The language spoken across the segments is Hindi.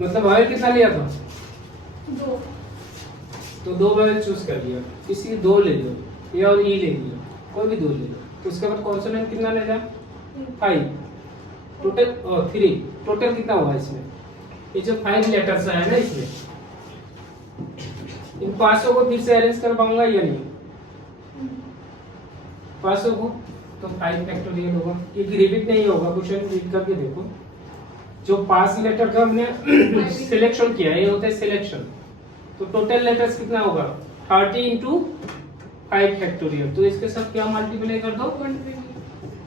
मतलब वावेल कितना लिया था? 2। तो 2 वावेल चूज कर लिया, किसी 2 ले लो, ए और ई ले लिया, कोई भी 2 ले लो। उसके बाद कॉन्सोनेंट कितना लेगा? 5, टोटल 3, टोटल कितना हुआ इसमें? ये जो 5 लेटर्स है ना इसमें, इन 500 को फिर से अरेंज कर पाऊंगा या नहीं? 500 को तो 5 फैक्टोरियल होगा, ये रिपीट नहीं होगा, क्वेश्चन रीड करके देखो। जो 5 लेटर का हमने सिलेक्शन किया, ये होता है सिलेक्शन, तो टोटल लेटर्स कितना होगा? 30 इंटू 5 फैक्टोरियल, तो इसके साथ क्या मल्टीप्लाई कर दो?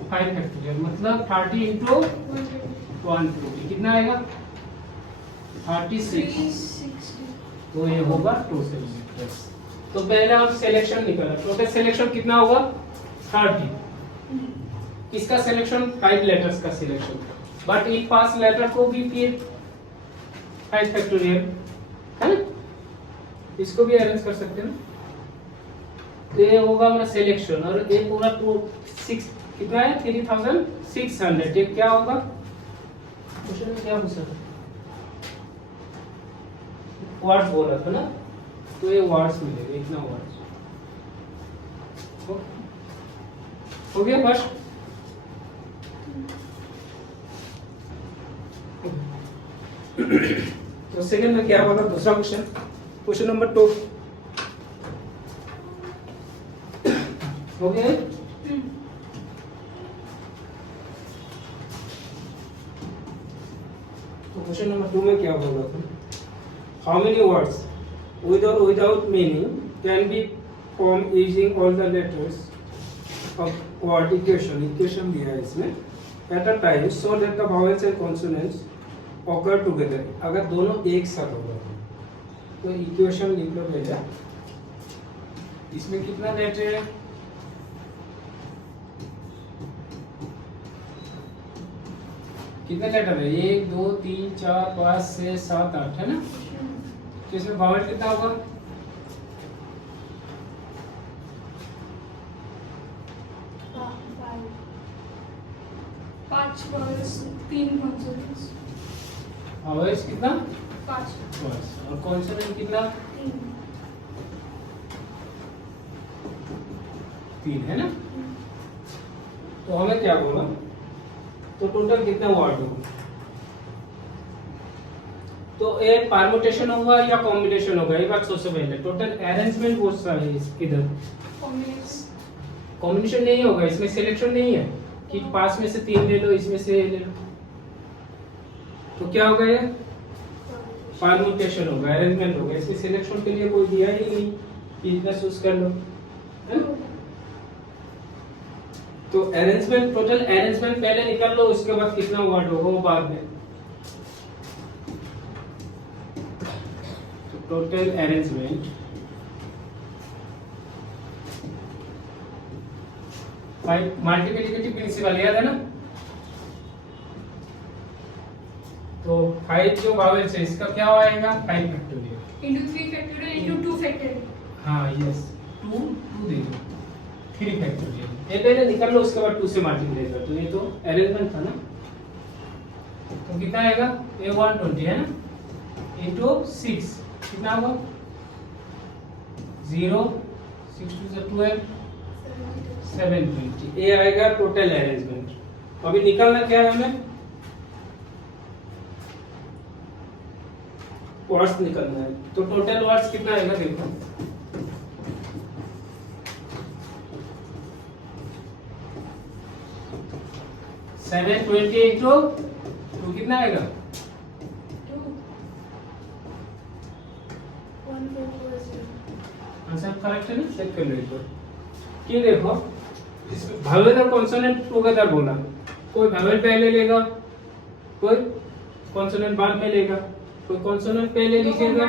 5 फैक्टोरियल, मतलब 30 इंटू 120 कितना आएगा? 36, तो ये होगा टोटल लेटर्स। तो पहले हम सिलेक्शन निकाला, टोटल सिलेक्शन कितना होगा? 30। किसका सिलेक्शन? 5 लेटर्स का सिलेक्शन, बट इन 5 लेटर को भी फिर 5 फैक्टोरियल है ना, इसको भी अरेंज कर सकते हैं ना। तो ये होगा हमारा सिलेक्शन, और ये पूरा 6 कितना है? 3600। ये क्या होगा? क्वेश्चन में क्या पूछा था? वर्ड्स बोला था ना, तो ये वर्ड्स मिलेगा, इतना वर्ड्स हो गया फर्स्ट। तो सेकंड में क्या होगा? दूसरा क्वेश्चन, क्वेश्चन नंबर 2 हो गया। तो क्वेश्चन नंबर 2 में क्या बोला था? How many words with or without meaning can be formed using all the letters of word equation दिया है इसमें at a time so that the vowels and consonants occur together। अगर दोनों एक साथ होगा तो इक्वेशन लिख लो पहले। इसमें कितना लेटर है? कितने लेटर है? 1 2 3 4 5 6 7 8 है ना। तो इसमें वावेल कितना होगा? 5 वावेल्स, 3 कॉन्सोनेंट्स। वावेल्स कितना? 5 और कॉन्सोनेंट कितना? 3 है ना। तो हमें क्या बोला? तो टोटल कितना वर्ड होगा? तो ये परम्यूटेशन होगा या कॉम्बिनेशन होगा, ये बात सबसे पहले। टोटल अरेंजमेंट बहुत सारा है इधर, कॉम्बिनेशन नहीं होगा इसमें, सिलेक्शन नहीं है कि 5 में से 3 ले लो, इसमें से ले लो। तो क्या होगा? ये परम्यूटेशन होगा, अरेंजमेंट होगा। इसमें सिलेक्शन के लिए कोई दिया ही नहीं कि इतना चूज कर लो, है ना। तो अरेंजमेंट, टोटल अरेंजमेंट पहले निकाल लो, उसके बाद कितना वर्ड होगा वो बाद में। टोटल अरेंजमेंट मल्टीप्लिकेटिव प्रिंसिपल याद है ना। तो 5 जो वावेल्स है इसका क्या आएगा? 5 factorial into 3 factorial into 2 factorial। हाँ यस, 2 दे दो, 3 फैक्टोरियल। ये पहले निकाल लो, उसके बाद 2 से मल्टीप्लाई कर। तो ये तो अरेंजमेंट था ना। तो कितना आएगा? ये 120 है ना, इंटू 6 कितना होगा? 0 6 2 12 720। ये आएगा टोटल अरेंजमेंट। अभी निकालना क्या है हमें? वर्ड्स निकालना है। तो टोटल वर्ड्स कितना आएगा देखो, सेवन 20 इंटू 2 कितना आएगा? 1.40। आंसर करेक्ट है ना, चेक कर लो एक बार। कि देखो इसमें वावेल और कॉन्सोनेंट टुगेदर बोला, कोई वावेल पहले लेगा, कोई कॉन्सोनेंट बाद में लेगा, कोई कॉन्सोनेंट पहले लिखेगा,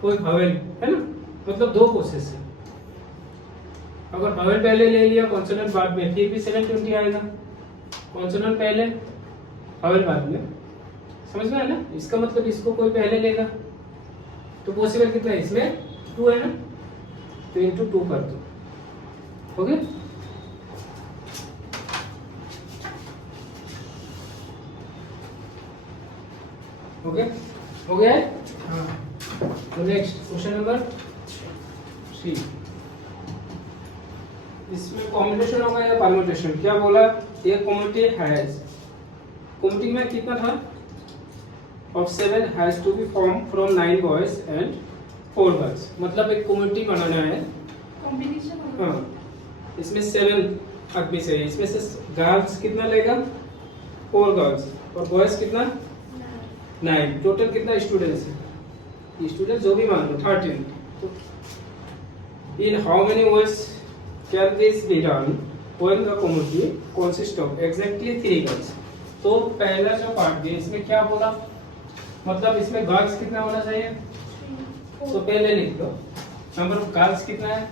कोई वावेल, है ना। मतलब 2 प्रोसेस है। अगर वावेल पहले ले लिया, कॉन्सोनेंट बाद में, फिर भी 720 आएगा। कॉन्सोनेंट पहले, वावेल बाद में, समझ में है ना। इसका मतलब इसको कोई पहले लेगा, तो पॉसिबल कितना है इसमें? 2 है ना। तो इंटू 2 कर दो, हो गया। ओके, हो गया है। हाँ तो नेक्स्ट क्वेश्चन नंबर 3, इसमें कॉम्बिनेशन होगा या परम्यूटेशन। क्या बोला, ये कम्युनिटी हैज, कम्युनिटी में कितना था, of 7 has to be form from 9 boys and 4 girls. मतलब एक कम्युनिटी बनाना है। कॉम्बिनेशन हाँ, इसमें 7 आदमी से, इसमें से गर्ल्स कितना लेगा, 4 गर्ल्स, और बॉयज कितना 9। टोटल कितना स्टूडेंट्स है, स्टूडेंट जो भी मान लो 13। तो इन how many words can this be done when the community consist of exactly 3 girls. तो पहला जो पार्ट दिया इसमें क्या बोला, मतलब इसमें गर्ल्स कितना होना चाहिए, तो पहले लिख दो नंबर ऑफ गर्ल्स कितना है,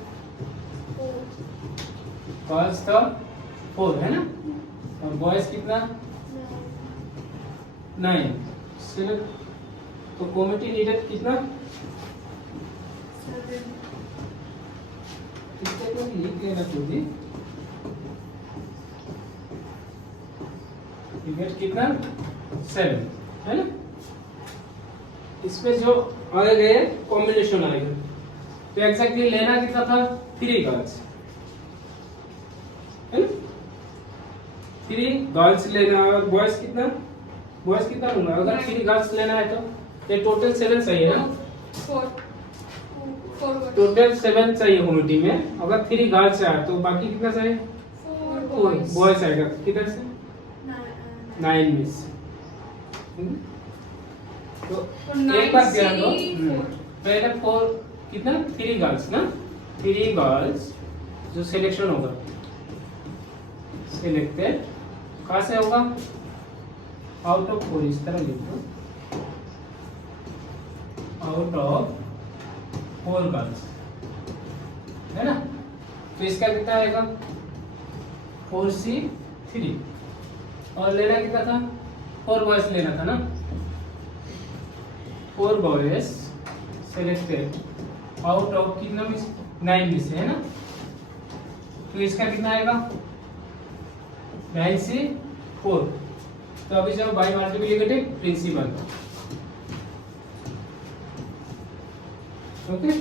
गर्ल्स का 4 है ना, और बॉयज कितना 9। तो कम्युनिटी नीडेड कितना, इससे तो लिख लेना खुद ही, नीडेड कितना 7 है ना। इसमें जो आगे गए कॉम्बिनेशन आएगा, तो एग्जैक्टली लेना कितना था 3 गर्ल्स है ना, 3 गर्ल्स लेना, और बॉयज कितना लूंगा, अगर 3 गर्ल्स लेना है तो ये टोटल 7 चाहिए ना, 4 टोटल 7 चाहिए कम्युनिटी में। अगर 3 गर्ल्स है तो बाकी कितना चाहिए, 4 बॉयज आएगा, किधर से 9 में से। तो एक बात ध्यान दो, पहले 4 कितना 3 गर्ल्स ना, 3 गर्ल्स जो सिलेक्शन होगा, सिलेक्टेड कहाँ से होगा, आउट ऑफ 4, इस तरह लिख दो, आउट ऑफ 4 गर्ल्स है ना। तो इसका कितना आएगा 4C3, और लेना कितना था 4 बॉयज लेना था ना, 4 बॉयज सिलेक्टेड आउट ऑफ कितना में 9 में से है ना। तो इसका कितना आएगा 9C4। तो अभी जाओ by multiplicative principle, okay.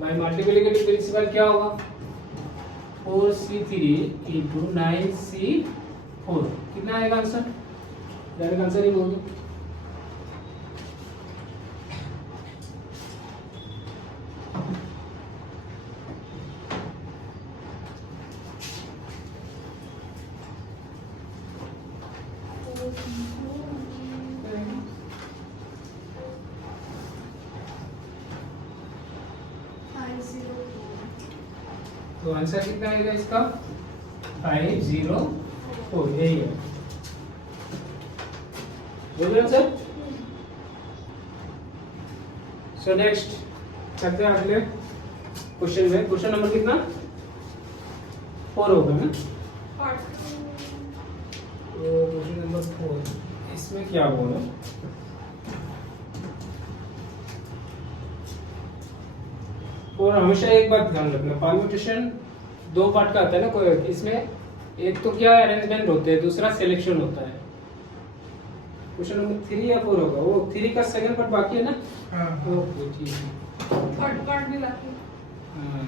By multiplicative principle क्या होगा, 4C3 इंटू 9C4, कितना आएगा आंसर, डायरेक्ट आंसर ही बोल दो। तो आंसर कितना आएगा इसका 504, यही है बोलिए आंसर। सो नेक्स्ट चलते हैं अगले क्वेश्चन में। क्वेश्चन नंबर कितना 4 होगा ना, तो क्वेश्चन नंबर 4, इसमें क्या बोला, और हमेशा एक बात ध्यान रखना, परम्यूटेशन 2 पार्ट का आता है ना कोई, इसमें एक तो क्या अरेंजमेंट होते हैं, दूसरा सिलेक्शन होता है। क्वेश्चन नंबर 3 या 4 होगा, वो 3 का सेकंड पार्ट बाकी है ना, हाँ ओके ठीक है, थर्ड पार्ट भी बाकी है। हाँ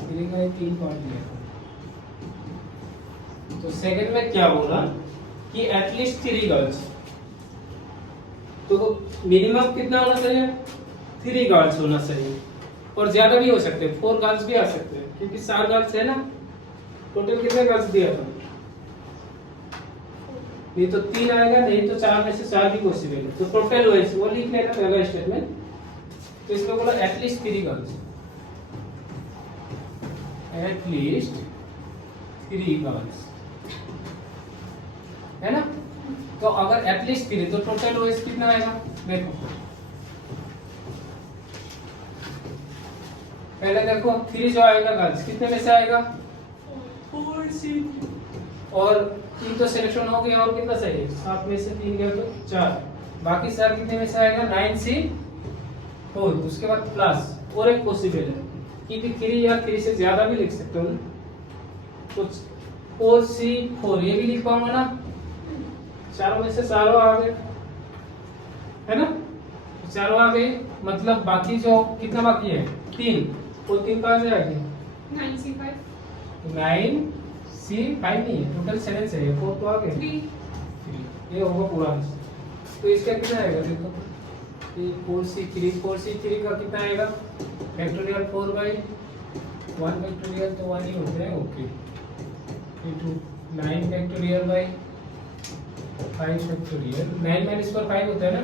3 का 3 पार्ट दिया था। तो सेकंड में क्या बोला कि एटलीस्ट 3 गर्ल्स, तो मिनिमम कितना होना चाहिए 3 गर्ल्स होना चाहिए, और ज्यादा भी हो सकते हैं, 4 गर्ल्स भी आ सकते हैं, क्योंकि 4 गर्ल्स है ना। टोटल कितने गर्ल्स दिया था, नहीं तो 3 आएगा, नहीं तो 4 में से 4 भी पॉसिबल है। तो टोटल वाइज वो लिख लेना पहला स्टेटमेंट। तो इसमें बोला एटलीस्ट 3 गर्ल्स, एटलीस्ट 3 गर्ल्स है ना। तो अगर एटलीस्ट 3 तो टोटल वाइज कितना आएगा, देखो पहले देखो 3 जो आएगा गर्ल्स कितने में से आएगा 4C, और 3 तो सिलेक्शन हो गया, और कितना चाहिए 7 में से 3 गया तो 4, बाकी 4 कितने में से आएगा 9C4। उसके बाद प्लस और एक पॉसिबल है कि 3 या 3 से ज्यादा भी लिख सकते हो, तो 4C4 ये भी लिख पाऊंगा ना, चारों में से चारों आ गए, है ना? चारों आ गए, मतलब बाकी जो कितना बाकी है 3, वो 3 कहाँ से आ गए? 9C5 9C5 नहीं है, टोटल 7 से है, 4 तो आ गए 3 ये होगा पूरा आंसर। तो इसका कितना आएगा देखो, ये 4C3 का कितना आएगा? फैक्टोरियल 4/1 फैक्टोरियल तो 1 ही होते हैं, okay. Into 9 factorial by 5 factorial, 9 minus 5 होता है ना,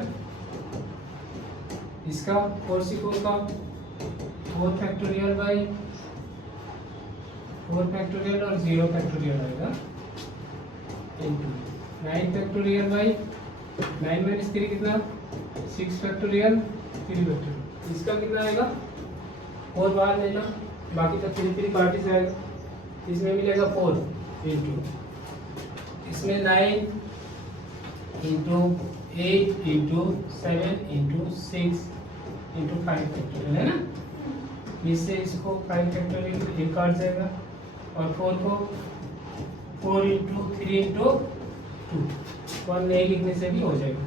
इसका 4C4 का 4 फैक्टोरियल बाई 4 फैक्टोरियल और 0 फैक्टोरियल आएगा, इनटू 9 फैक्टोरियल बाई 9 माइनस 3 कितना 6 फैक्टोरियल 3 फैक्टोरियल, इसका कितना आएगा 4 बाहर लेना, बाकी तो 3 पार्टी से आएगा, इसमें मिलेगा 4 इंटू इसमें 9 into 8 into 7 into 6 into 5 factorial, है ना? इससे इसको 5 फैक्टोरियल एक काट जाएगा और 4 को 4 इंटू 3 इंटू 2 1 नहीं लिखने से भी हो जाएगा।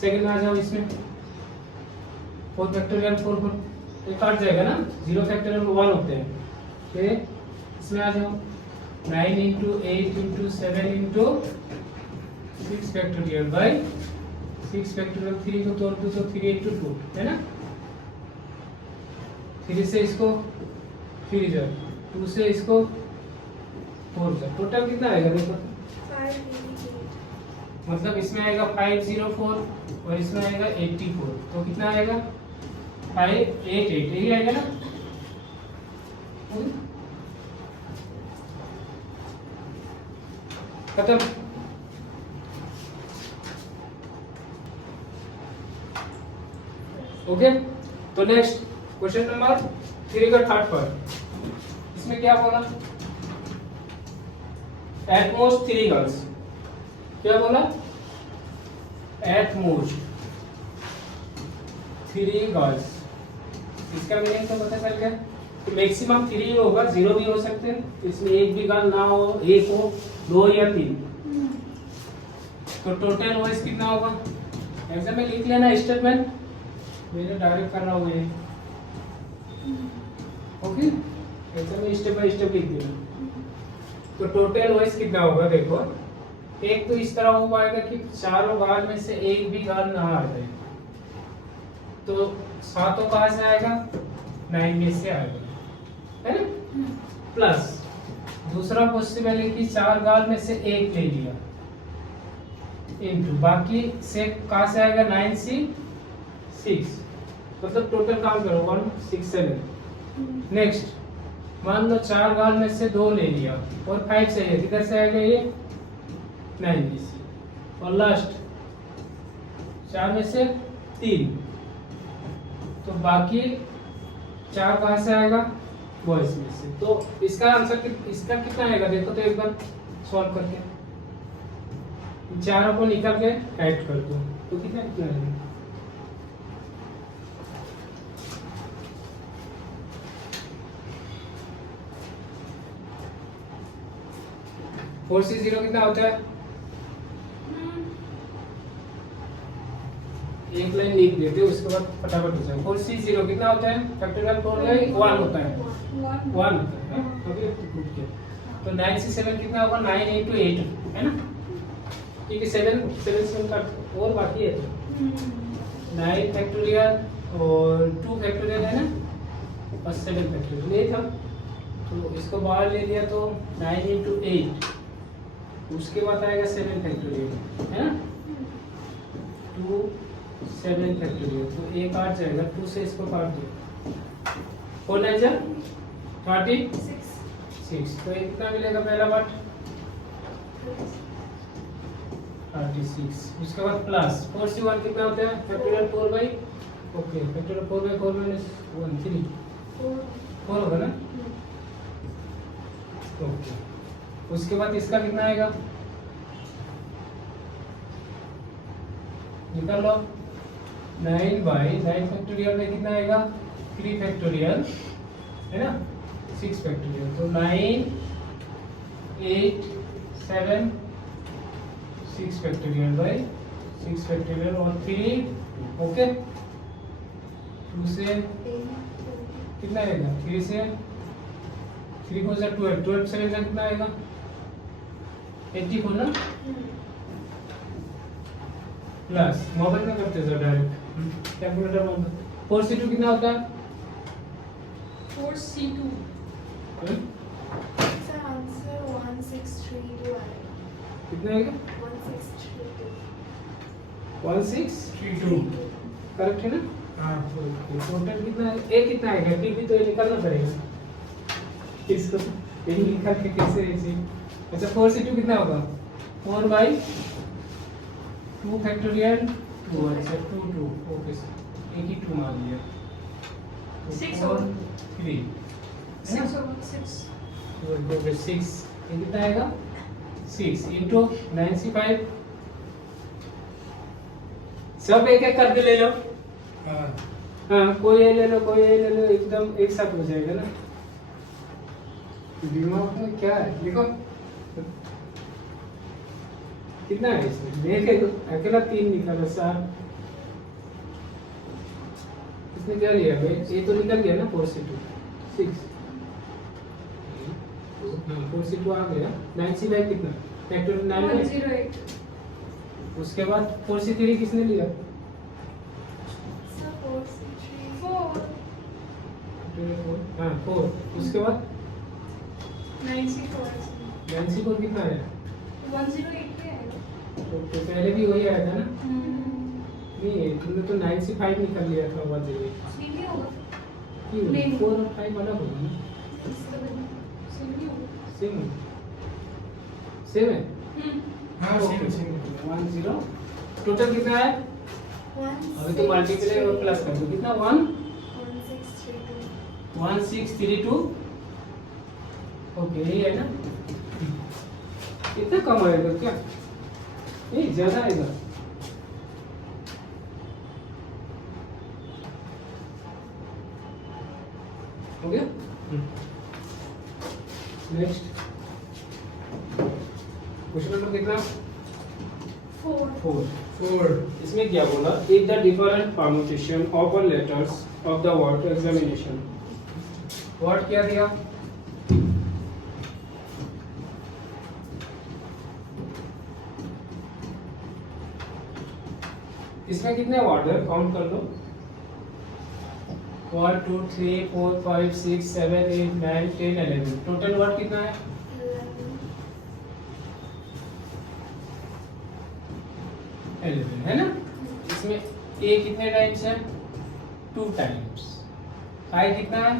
सेकंड में आ जाओ, इसमें 4 फैक्टोरियल 4 ये काट जाएगा ना, 0 फैक्टोरियल 1 होते हैं, फिर इसमें आ जाओ 9 into 8 into 7 into 6 factorial by 6 factorial 3 को तोड़ दो तो 3 इंटू 2 है ना, 3 से इसको 3 जाए, 2 से इसको 4 जाए, टोटल कितना आएगा देखो, 588 मतलब इसमें आएगा 504 और इसमें आएगा 84, तो कितना आएगा 588, यही आएगा ना? खत्म। ओके, तो नेक्स्ट क्वेश्चन नंबर 3 का थर्ड पार्ट, इसमें क्या बोला? एट मोस्ट 3 गर्ल्स, क्या बोला? एट मोस्ट 3 गर्ल्स, इसका मीनिंग तो पता चल गया, तो मैक्सिमम 3 ही होगा, 0 भी हो सकते हैं, तो इसमें एक भी गर्ल ना हो, एक हो, 2 या 3, तो टोटल वॉइस कितना होगा? एग्जाम में लिख लेना स्टेटमेंट, मैंने डायरेक्ट कर रहा हूँ ये, ओके? एग्जाम में स्टेप बाय स्टेप लिख देना। तो टोटल वॉइस कितना होगा देखो, एक तो इस तरह हो पाएगा कि चारों गाल में से एक भी गाल ना आ जाए, तो 7 कहाँ से आएगा? 9 में से आएगा, है ना? प्लस दूसरा पॉसिबल है कि 4 गाल में से एक ले लिया, इनटू बाकी से कहाँ से आएगा? 9C6, मतलब टोटल काम करो 167। नेक्स्ट मान लो 4 गाल में से 2 ले लिया और 5 से है, किधर से आएगा ये? 9BC, और लास्ट 4 में से 3, तो बाकी 4 कहाँ से आएगा? वॉइस में से। तो इसका आंसर इसका कितना आएगा देखो तो एक बार सॉल्व करके, 4 को निकाल के ऐड कर दो तो कितना आएगा? फोर सी 0 कितना होता है? एक लाइन लिख देते हैं, उसके बाद फटाफट हो जाए। 4C0 कितना होता है? फैक्टोरियल 4/1 होता है, 1 होता है, अभी प्रूफ किया। तो 9C7 कितना होगा? 9 into 8 है ना, क्योंकि 7 का और बाकी है, 9 फैक्टोरियल और 2 फैक्टोरियल है ना, और 7 फैक्टोरियल ये था, तो इसको बाहर ले लिया तो 9 into 8, उसके बाद आएगा 7 फैक्टोरियल है ना, 2 7 फैक्टोरियल, तो एक काट जाएगा, 2 से इसको काट दो, 4 9 जा 36, तो एक कितना मिलेगा पहला पार्ट? 36, उसके बाद प्लस 4C1 कितना होता है? फैक्टोरियल 4/, ओके, फैक्टोरियल 4/4 माइनस 1 3 4 होगा ना, ओके। उसके बाद इसका कितना आएगा? निकाल लो, 9/9 फैक्टोरियल में कितना आएगा? 3 फैक्टोरियल है ना, 6 फैक्टोरियल, तो 9 8 7 6 फैक्टोरियल बाई 6 फैक्टोरियल और 3 ओके 2 से कितना आएगा 3 से 3 को 12 12 से कितना आएगा 84 ना प्लस मोबाइल में करते हैं डायरेक्ट कैलकुलेटर में 4c2 कितना होता है 4c2 Sir, answer 1632 आएगा। कितना आएगा 1632 1632 करेक्ट है ना हाँ टोटल कितना है ए कितना आएगा टी भी तो ये निकालना पड़ेगा इसको ये निकाल के कैसे ऐसे अच्छा 4c2 कितना होगा 4 बाई 2 फैक्टोरियल 2 अच्छा 2 2 ओके सर एक ही 2 मान लिया 6 4 और 3 6 over 6 ओके 6 ये कितना आएगा 6 into 95 सब एक एक करके ले लो हाँ कोई ये ले लो कोई ये ले लो एकदम एक साथ हो जाएगा ना दिमाग में क्या है देखो कितना है इसमें देखे तो अकेला 3 निकाला 7 इसने क्या लिया भाई ये तो निकल गया ना 4c2 6 हाँ 4c2 आ गया 9c बाई कितना फैक्टोरियल 9 बाई 108 उसके बाद 4c3 किसने लिया Sir, 4c3 4 हाँ 4 उसके बाद 9c4 9c4 कितना आया 108 पे आएगा तो पहले भी वही आया था ना नहीं तुमने तो 9c5 निकल लिया था आवाज ये सेम ही होगा क्यों नहीं। 4 और 5 अलग होगा ना सेम ही होगा सेम सेम है हाँ ओके सेम 10 टोटल कितना है अभी तो मल्टीप्लाई और प्लस कर दो कितना 1632 ओके यही है ना इतना कम आएगा क्या नहीं ज्यादा आएगा हो गया नेक्स्ट क्वेश्चन नंबर कितना 4 4 4 इसमें क्या बोला if the different permutation of a letters of the word examination word क्या दिया इसमें कितने वर्ड है काउंट कर लो 1 2 3 4 5 6 7 8 9 10 11 टोटल वर्ड कितना है 11 है ना इसमें ए कितने टाइम्स है 2 टाइम्स आई कितना है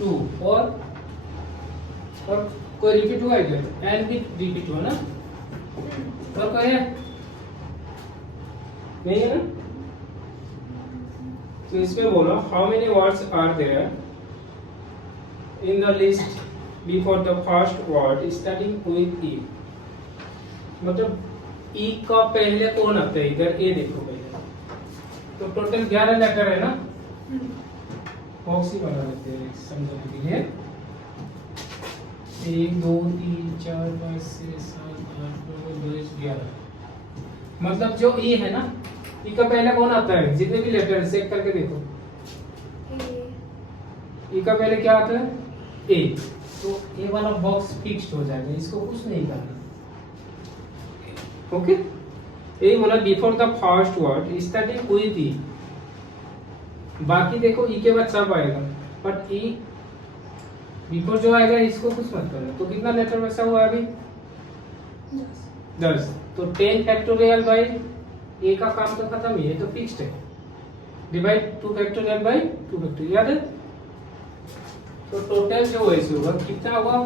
2 और कोई रिपीट हुआ है क्या एन भी रिपीट हुआ ना और कोई है नहीं है ना तो इसमें बोलो how many words are there in the list before the first word starting with E मतलब ई का पहले कौन आता है इधर ए देखो पहले तो टोटल 11 लेटर है ना बॉक्स ही बना लेते हैं समझने के लिए 1 2 3 4 5 6 7 8 9 10 11 मतलब जो ई है ना ई का पहले कौन आता है जितने भी लेटर है चेक करके देखो ई का पहले क्या आता है ए तो ए वाला बॉक्स फिक्स्ड हो जाएगा इसको कुछ नहीं करना ओके यही बोला before the first word starting with E बाकी देखो ई के बाद सब आएगा बट ई बिफोर जो आएगा इसको कुछ मत करना तो कितना लेटर बचा हुआ है अभी 10 तो 10 फैक्टोरियल बाय ए का काम तो खत्म ही है तो फिक्स्ड है डिवाइड 2 फैक्टोरियल बाय 2 फैक्टोरियल याद है तो टोटल जो है होगा कितना हुआ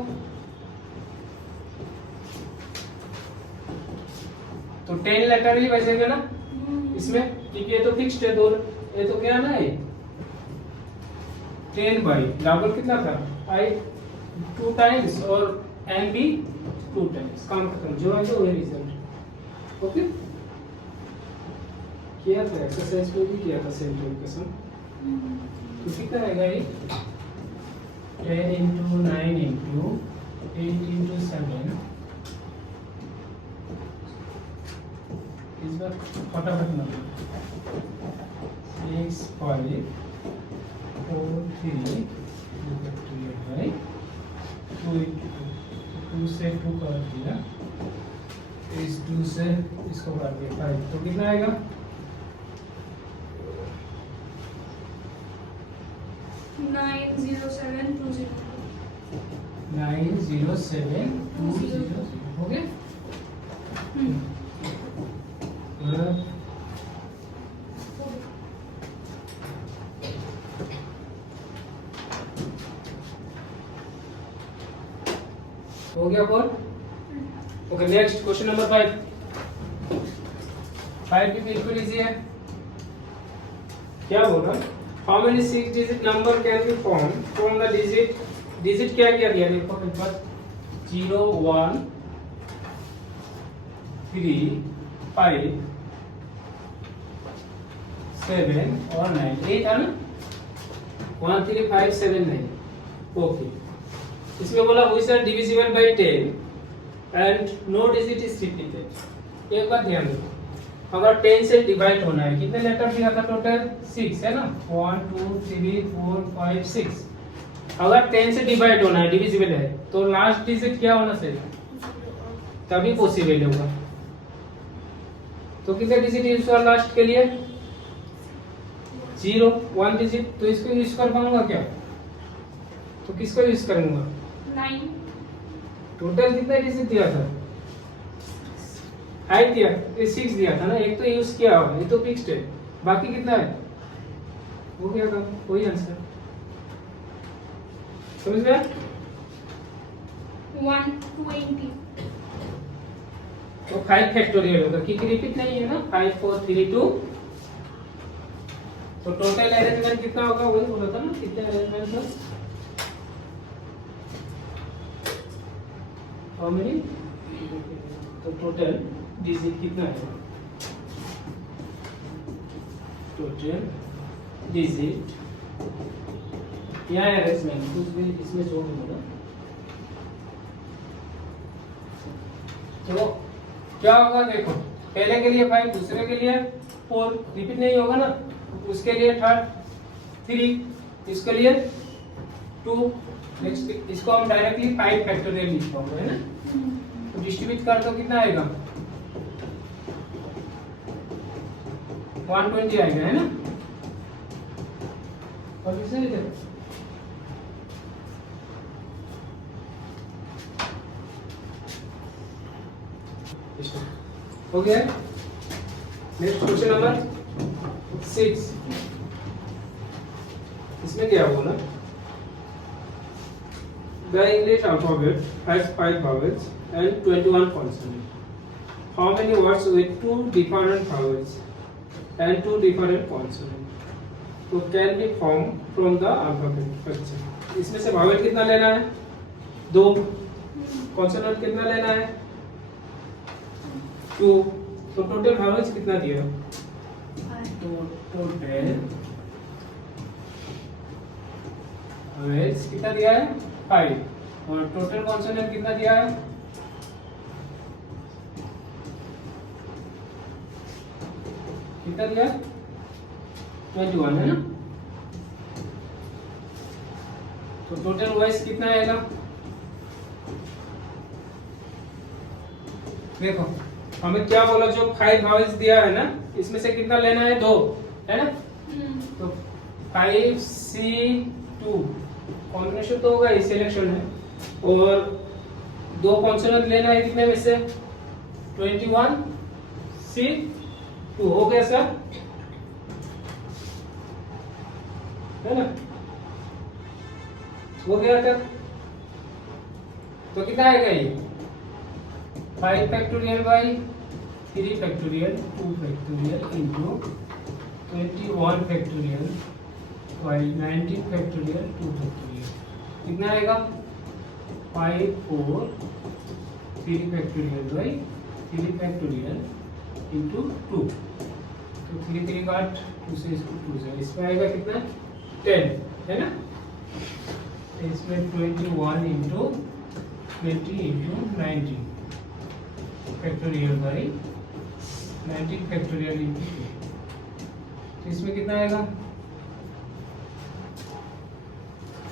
तो 10 लेटर ही बचेगा ना इसमें क्योंकि ये तो फिक्स्ड है दो ये तो क्या ना है 10 बाई बराबर कितना था आई 2 टाइम्स और एन भी 2 टाइम्स काम खत्म जो है वही रिजल्ट ओके किया था एक्सरसाइज में भी किया था सेम टाइम का सम तो कितना आएगा ये 10 into 9 into 8 into 7 बार फटाफट नंबर 6 5 4 3 2 2 से 2 कर दिया, इस 2 से इसको काट दिया 5, तो कितना आएगा? 90720 90720 हो गया। हो गया 4। ओके, नेक्स्ट क्वेश्चन नंबर 5 भी बिल्कुल इजी है। क्या बोल रहा है? How many 6 digit number can be form from the digit क्या क्या दिया देखो एक बार, 0 1 3 5 7 और 9, 8 है ना, 1 3 5 7 9। ओके, इसमें बोला हुई sir divisible by 10 and no digit is repeated. एक बात ध्यान दो, अगर 10 से डिवाइड होना है, कितने लेटर दिया था टोटल? 6 है ना, 1 2 3 4 5 6। अगर 10 से डिवाइड होना है, डिविजिबल है, तो लास्ट डिजिट क्या होना चाहिए? तभी पॉसिबल होगा। तो कितने डिजिट यूज हुआ लास्ट के लिए? 0 1 डिजिट, तो इसको यूज कर पाऊंगा क्या? तो किसको यूज करूंगा? 9 टोटल कितना डिजिट दिया था? 5 दिया, 6 दिया था ना, एक तो यूज किया हुआ, ये तो फिक्स्ड है, बाकी कितना है? हो गया काम, कोई आंसर। समझ गया? 120 तो 5 फैक्टोरियल होगा, क्योंकि रिपीट नहीं है ना, 5 4 3 2। तो टोटल अरेंजमेंट कितना होगा? वही बोला था ना, कितने अरेंजमेंट था? How many? तो टोटल डिजिट कितना है? टोटल डिजिट या अरेंजमेंट कुछ भी इसमें जोड़ दो ना। तो क्या होगा देखो, पहले के लिए 5, दूसरे के लिए 4, रिपीट नहीं होगा ना, उसके लिए थर्ड 3, इसके लिए 2, नेक्स्ट इसको हम डायरेक्टली 5 फैक्टोरियल लिख पाएंगे, है ना। तो डिस्ट्रीब्यूट कर तो कितना आएगा? 120 आएगा, है ना। और किसने लिखा? हो गया। नेक्स्ट क्वेश्चन नंबर 6, इसमें क्या बोला? The English alphabet has 5 vowels and 21 consonants. How many words with 2 different vowels and 2 different consonants so can be formed from the alphabet? अच्छा, इसमें से vowel कितना लेना है? 2, consonant कितना लेना है? 2। तो टोटल vowels कितना दिया? तो टोटल vowels कितना दिया है? 5। और टोटल कॉन्सोनेंट कितना दिया है? कितना दिया? 21 है ना। तो टोटल वॉइस कितना आएगा? देखो हमें क्या बोला, जो 5 वॉइस दिया है ना, इसमें से कितना लेना है? 2, है ना। तो 5 C2 कॉम्बिनेशन तो होगा, ही सिलेक्शन है, और 2 कॉन्सोनेंट लेना है, कितने में से? 21 C2 हो गया सर, है ना। हो गया तक तो कितना आएगा ये? 5 factorial by 3 factorial 2 factorial into 21 factorial by 19 factorial 2 factorial, कितना आएगा? 5 4 3 फैक्टोरियल बाई 3 फैक्टोरियल इंटू 2। तो 3 3 काट, 2 से इसको 2 से, इसमें आएगा कितना? 10, है ना। इसमें 21 into 20 into 19 factorial by 19 factorial into 2, तो इसमें कितना आएगा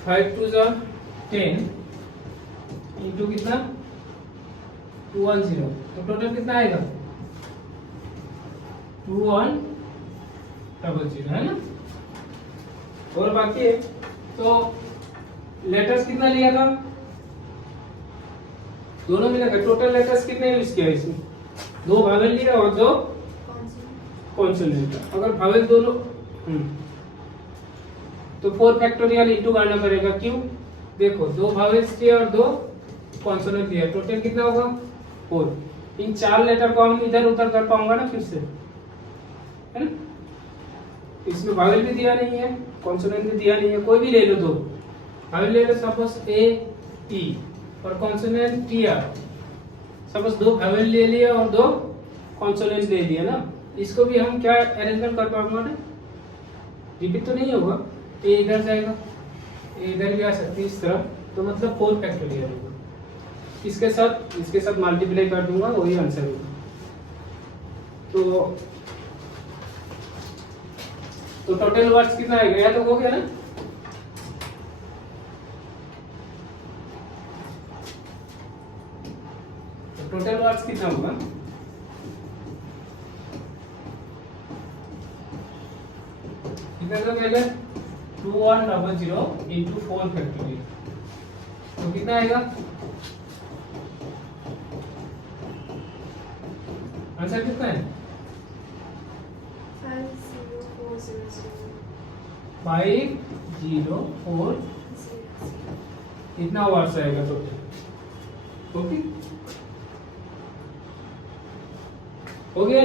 5 2 जा 10 इंटू कितना 210, तो टोटल कितना आएगा 2100 है ना। और बाकी है तो लेटर्स कितना लिया था, दोनों मिला कर टोटल लेटर्स कितने यूज किया इसमें, 2 भावेल लिया और 2 कॉन्सोनेंट। अगर भावेल दोनों तो 4 फैक्टोरियल इंटू करना पड़ेगा, क्यों देखो 2 भावेल्स लिए और 2 कॉन्सोनेंट लिए, टोटल कितना होगा 4। इन 4 लेटर को हम इधर उधर कर पाऊंगा ना फिर से, है ना। इसमें भावेल भी दिया नहीं है, कॉन्सोनेंट भी दिया नहीं है, कोई भी ले लो 2 भावेल ले लो, सपोज ए ई और consonant T R. Suppose 2 vowel ले लिया और 2 कॉन्सोनेंट ले लिया ना, इसको भी हम क्या अरेंजमेंट कर पाऊंगा ना, रिपीट तो नहीं होगा, ए इधर जाएगा, ए इधर भी आ सकती है इस तरह, तो मतलब 4 फैक्टोरियल होगा। इसके साथ मल्टीप्लाई कर दूंगा, वही आंसर होगा। तो टोटल वर्ड्स कितना आएगा, या तो हो गया ना। तो टोटल वर्ड्स कितना होगा, कितना था पहले 2100 इंटू 4 फैक्टोरियल, तो कितना आएगा आंसर कितना है 5040 इतना वर्ड्स आएगा टोटल। ओके हो गया।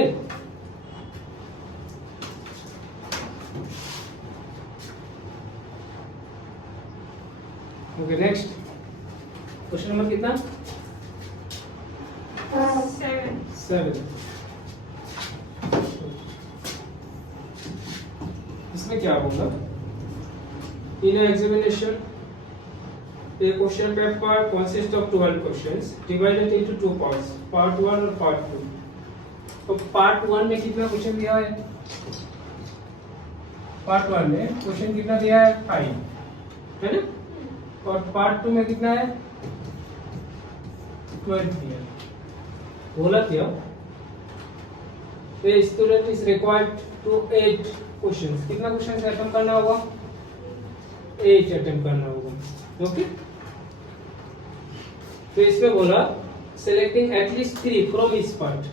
ओके नेक्स्ट क्वेश्चन नंबर कितना 7। इसमें क्या होगा, in examination a question paper consists of 12 questions divided into 2 parts, part 1 और part 2। तो part 1 में कितना क्वेश्चन दिया है, part 1 में क्वेश्चन कितना दिया है 5 है ना, और part 2 में कितना है 12 दिया है। बोला क्या the student is required to 8 questions, कितना क्वेश्चन अटेम्प्ट करना होगा 8 अटेम्प्ट करना होगा। ओके तो इसमें बोला सेलेक्टिंग एटलीस्ट 3 फ्रॉम इस पार्ट,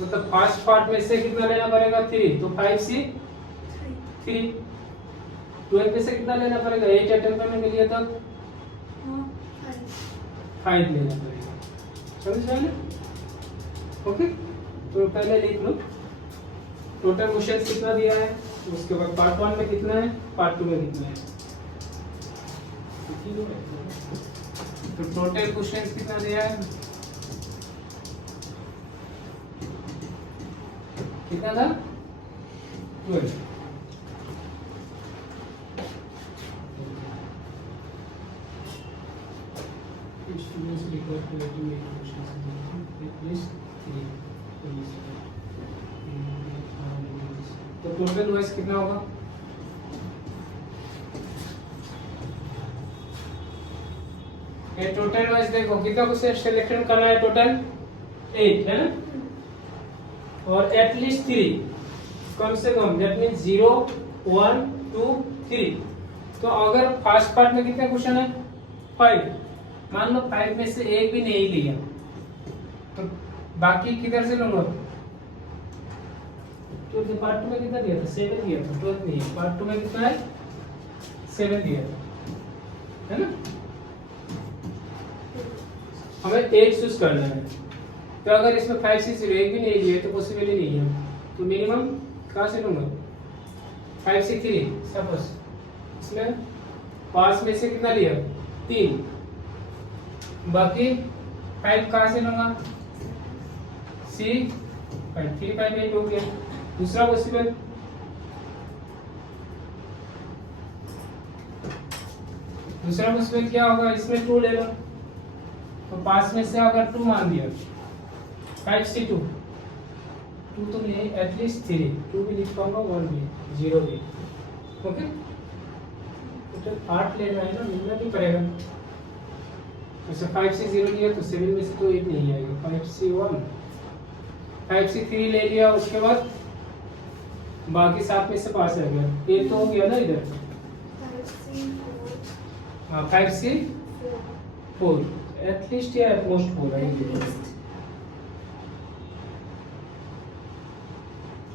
मतलब फर्स्ट पार्ट में से कितना लेना पड़ेगा 3, तो 5 से 3, 12 में से कितना लेना पड़ेगा 8 अटेम्प्ट करने के लिए, तब 5 लेना पड़ेगा, समझ में आया। ओके तो पहले लिख लो टोटल क्वेश्चन कितना दिया है, उसके बाद पार्ट 1 में कितना है, पार्ट 2 में कितना है। तो टोटल क्वेश्चन कितना दिया है, कितना था 12। Students required to make questions at least 3। तो टोटल वाइज कितना होगा, ये टोटल वाइज देखो कितना क्वेश्चन सिलेक्शन करना है, टोटल 8 है ना, और एटलीस्ट 3 कम से कम, दैट मींस 0 1 2 3। तो अगर फर्स्ट पार्ट में कितने क्वेश्चन है 5, मान लो 5 में से एक भी नहीं लिया, तो बाकी किधर से लूंगा, तो पार्ट 2 में कितना दिया था 7 दिया था, 12 नहीं, पार्ट 2 में कितना है 7 दिया था, है ना। हमें 8 चूज करना है, तो अगर इसमें 5 6 0 एक भी नहीं लिए तो पॉसिबल ही नहीं है, तो मिनिमम कहाँ से लूंगा 5 से 3। सपोज इसमें 5 में से कितना लिया 3, बाकी 5 कहाँ से लूंगा सी 5 3 5 8 हो गया। दूसरा पॉसिबल, दूसरा पॉसिबल क्या होगा, इसमें 2 ले लो, तो 5 में से अगर 2 मान दिया 5 से 2, 2 तो नहीं, एटलीस्ट 3, 2 भी लिख पाऊंगा, 1 भी, 0 भी। ओके, टोटल 8 लेना है ना, मिलना नहीं पड़ेगा। अच्छा 5 से 0 लिया तो 7 में से तो 8 नहीं आएगा। 5 से 1, 5 से 3 ले लिया, उसके बाद बाकी 7 में से पास आ गया, 8 तो हो गया ना इधर। 5C 4. हाँ 5 से 4. 4, एटलीस्ट या एटमोस्ट होगा, At least.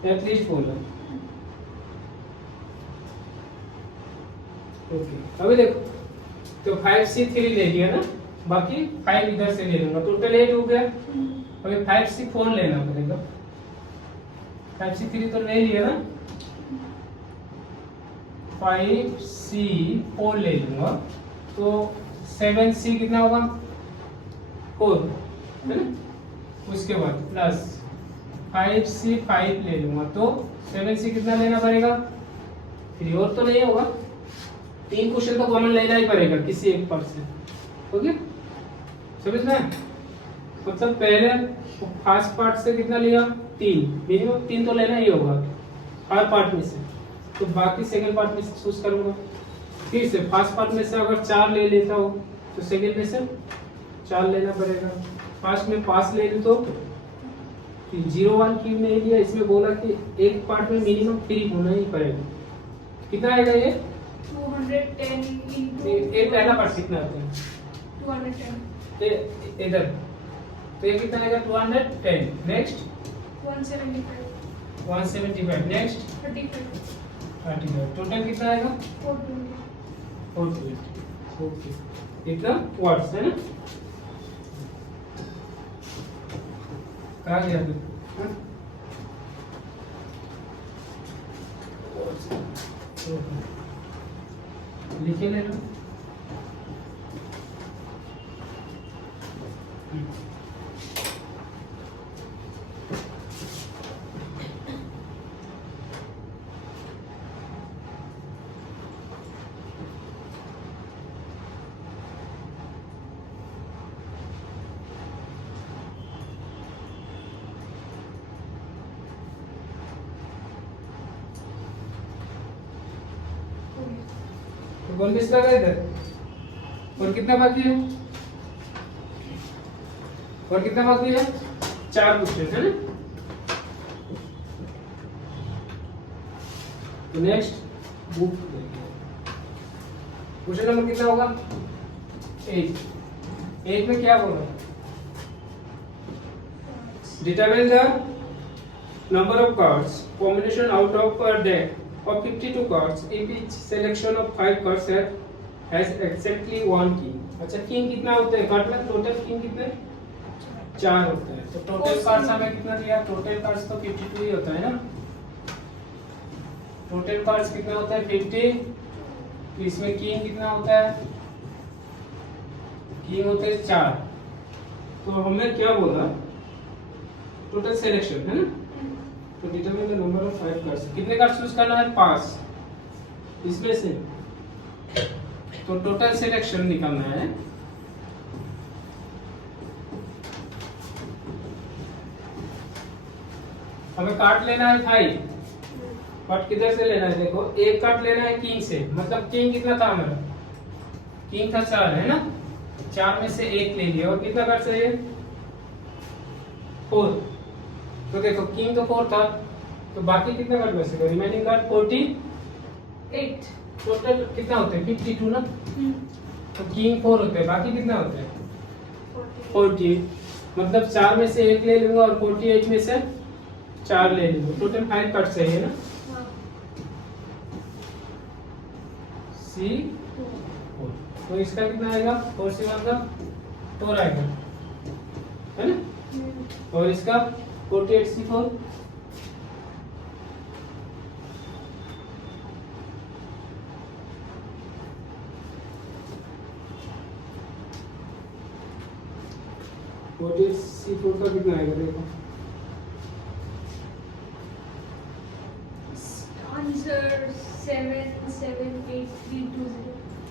एटलीस्ट बोला। ओके, अभी देखो तो 5 से 3 ले लिया ना, बाकी 5 इधर से ले लूंगा, टोटल 8 हो गया। अभी 5 से 4 लेना पड़ेगा, 5 से 3 तो ले लिया ना, 5 से 4 ले लूंगा, तो 7 से कितना होगा, 4 है ना, उसके बाद प्लस 5 से 5 ले लूंगा, तो 7 से कितना लेना पड़ेगा, 3, और तो नहीं होगा, 3 क्वेश्चन तो कॉमन लेना ही पड़ेगा किसी एक पार्ट से। ओके, समझ में? मतलब पहले फर्स्ट पार्ट से कितना लिया, 3, मिनिमम 3 तो लेना ही होगा हर पार्ट में से, तो बाकी सेकंड पार्ट में से चूज करूंगा। फिर से फर्स्ट पार्ट में से अगर 4 ले लेता हो तो सेकंड में से 4 लेना पड़ेगा। फर्स्ट में 5 ले लूं तो 0 1 क्यों नहीं लिया, इसमें बोला कि एक पार्ट में मिनिमम 3 होना ही पड़ेगा। कितना आएगा ये, 210 into ये पहला पार्ट कितना आता है, 210. ये इधर, तो ये कितना आएगा 210, नेक्स्ट 175. 175, नेक्स्ट 35. 35, टोटल कितना आएगा 420. 420। ओके, इतना वर्ड्स है ना, कहा गया अभी, हाँ? लिखे ले लो। तो 29 लगा इधर, और कितना बाकी है, और कितना बाकी है, 4 क्वेश्चन है ना। तो नेक्स्ट बुक क्वेश्चन नंबर कितना होगा, 8 में क्या बोला, determine the number of cards combination out of a deck of 52 cards if each selection of 5 cards has exactly 1 king। अच्छा किंग कितना होता है कार्ड में, टोटल किंग कितने, 4 होता है, तो टोटल कार्ड्स हमें कितना दिया, टोटल कार्ड्स तो 52 ही होता है ना, टोटल कार्ड्स कितना होता है 50, तो इसमें किंग कितना होता है, किंग होते हैं 4, तो हमें क्या बोला, टोटल सिलेक्शन है ना, तो determine the number of 5 cards, कितने कार्ड्स चूज करना है, 5, इसमें से तो टोटल सिलेक्शन निकालना है, हमें कार्ड लेना है 5, कार्ड किधर से लेना है, देखो एक कार्ड लेना है किंग से, मतलब किंग कितना था हमारा, किंग था 4 है ना, 4 में से 1 ले लिया, और कितना कार्ड चाहिए, 4, तो देखो किंग तो 4 था, तो बाकी कितना कार्ड बचेगा, रिमेनिंग कार्ड 48, टोटल कितना होते हैं 52 ना, तो किंग 4 होते हैं, बाकी कितना होते हैं 48, मतलब 4 में से 1 ले लूंगा और 48 में से 4 ले लूंगा, टोटल 5 कार्ड चाहिए ना, C 4, तो इसका कितना आएगा 4 से 1 का 4 आएगा है ना, और इसका 48C4 48C4 का कितना आएगा देखो, Answer 778320.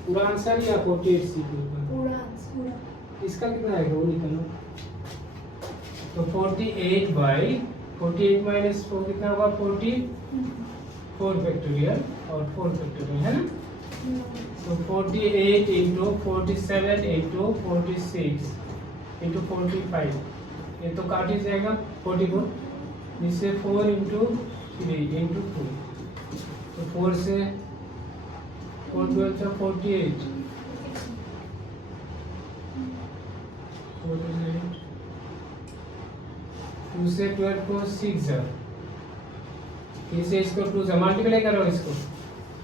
पूरा आंसर या 48C4 का, पूरा आंसर पूरा. इसका कितना आएगा वो निकालो, तो 48 बाई 48 माइनस 4 कितना होगा 44 फैक्टोरियल और 4 फैक्टोरियल है ना। तो 48 इंटू 47 इंटू 46 इंटू 45 ये तो काट ही जाएगा 44 जिससे 4 इंटू 3 इंटू 2 तो 4 से 4 12 था 48 2 से 12 को 6 है इसे इसको 2 से मल्टीप्लाई करो इसको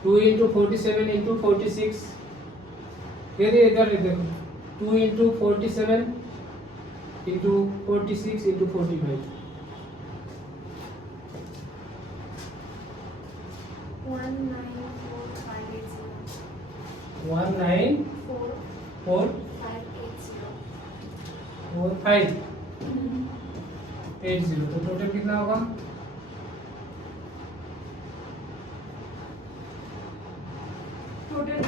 2 इंटू 47 इंटू 46 ये इधर देखो 2 इंटू 47 इंटू 46 इंटू 45 194580 तो टोटल कितना होगा टोटल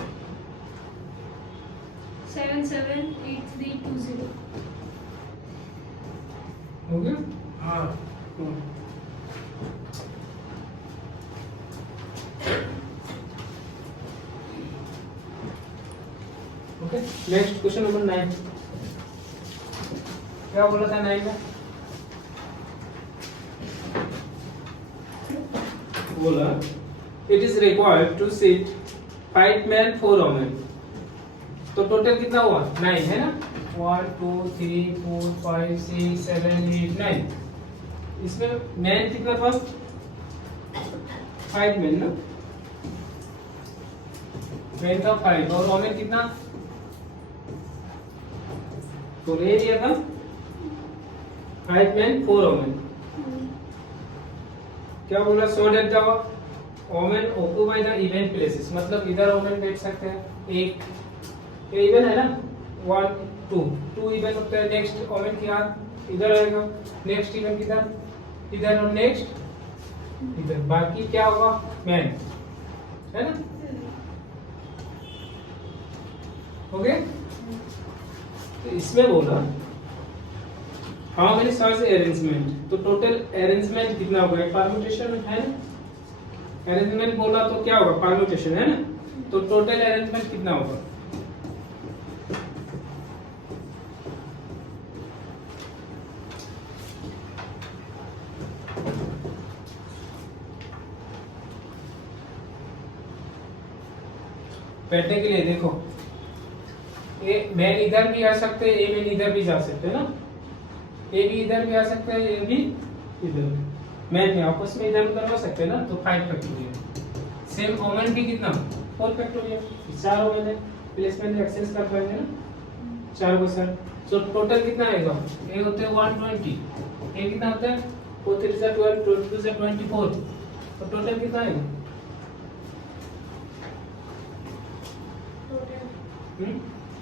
778320 हो गया हाँ ओके नेक्स्ट क्वेश्चन नंबर 9 क्या बोला था 9 में बोला it is required to seat 5 men 4 women तो टोटल कितना हुआ 9 है ना 1 2 3 4 5 6 7 8 9 इसमें मैन कितना था 5 men ना मैन का 5 और वोमेन कितना तो ले दिया था 5 men 4 women क्या बोला so that the women occupy the even places मतलब इधर वोमेन बैठ सकते हैं एक ये इवन है ना 1 2 इवन होता है नेक्स्ट वोमेन की हाथ इधर आएगा नेक्स्ट इवन किधर इधर और नेक्स्ट इधर बाकी क्या होगा मैन है ना हो गया तो इसमें बोला हाउ मेनी साइज अरेंजमेंट तो टोटल अरेंजमेंट कितना होगा परम्यूटेशन है ना अरेंजमेंट बोला तो क्या होगा परम्यूटेशन है ना तो टोटल अरेंजमेंट कितना होगा बैठने के लिए देखो ए मैन इधर भी आ सकते हैं ए मैन इधर भी जा सकते हैं ना ए भी इधर भी आ सकता है ए भी इधर मैन में आपस में इधर उधर हो सकते हैं ना तो 5 फैक्टोरियल सेम वोमेन भी कितना 4 फैक्टोरियल 4 वोमेन है प्लेसमेंट एक्सेस कर पाएंगे ना 4 को सर तो टोटल कितना आएगा ए होते हैं 120 ए कितना होता है 4 3 से 12 2 से 24 तो टोटल कितना आएगा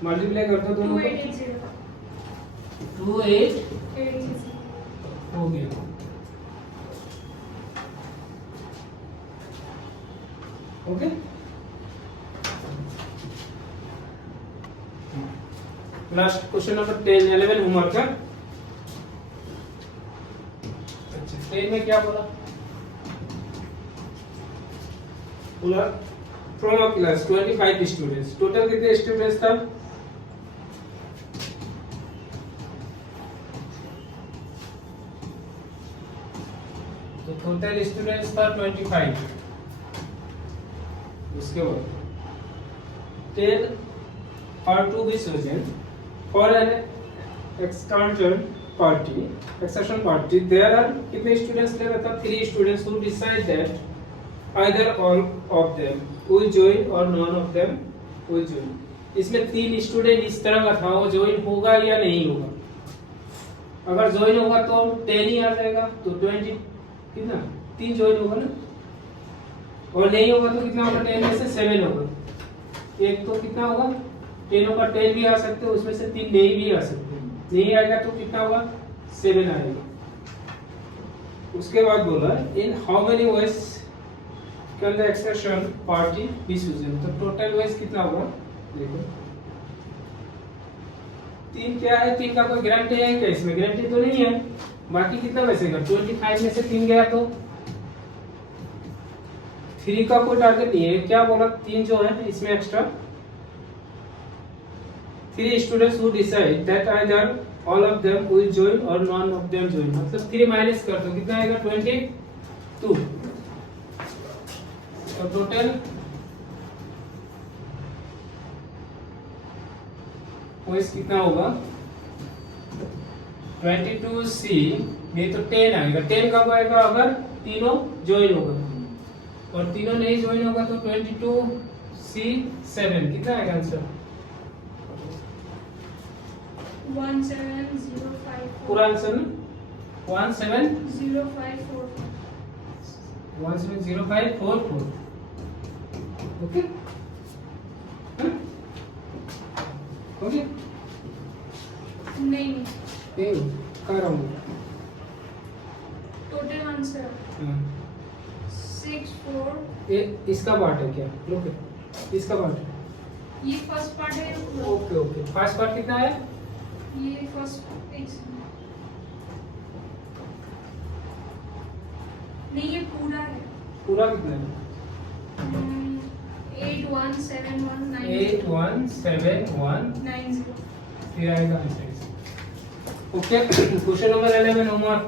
मल्टीप्लाई कर दो दोनों को 28 हो गया okay last question number 10 11 homework का अच्छा 10 में क्या बोला from a class 25 students total कितने स्टूडेंट्स था तो टोटल स्टूडेंट्स था 25 उसके बाद 10 are to be chosen for an excursion party there are कितने स्टूडेंट्स ले रहा था 3 students who decide that either all of them will join or none of them will join इसमें 3 स्टूडेंट इस तरह का था वो ज्वाइन होगा या नहीं होगा अगर ज्वाइन होगा तो 10 ही आ जाएगा तो 20 कितना 3 ज्वाइन होगा ना और नहीं होगा तो कितना होगा 10 में से 7 होगा एक तो कितना होगा 10 होगा 10 भी आ सकते हैं उसमें से 3 नहीं भी आ सकते नहीं आएगा तो कितना होगा 7 आएगा उसके बाद बोला in how many ways can the excursion party be chosen तो टोटल वेज कितना होगा देखो 3 क्या है 3 का कोई गारंटी है क्या इसमें गारंटी तो नहीं है बाकी कितना बचेगा 25 में से 3 गया तो 3 का कोई टारगेट नहीं है, क्या बोला 3 जो है इसमें extra 3 students who decide that either all of them will join or none of them join, मतलब 3 माइनस कर दो कितना आएगा 22, तो टोटल वॉइस कितना होगा 22C में तो 10 आएगा, 10 कब आएगा अगर तीनों ज्वाइन होगा, और तीनों नहीं ज्वाइन होगा तो 22C7 कितना आएगा आंसर 17054 पूरा आंसर ना 054 ओके ओके नहीं कर रहा हूँ टोटल आंसर 64 ये इसका पार्ट है क्या, रुक इसका पार्ट है, ये फर्स्ट पार्ट है ओके ओके फर्स्ट पार्ट कितना है ये फर्स्ट नहीं ये पूरा है पूरा कितना है 817190 8171 फिर आएगा answer okay question number 11 homework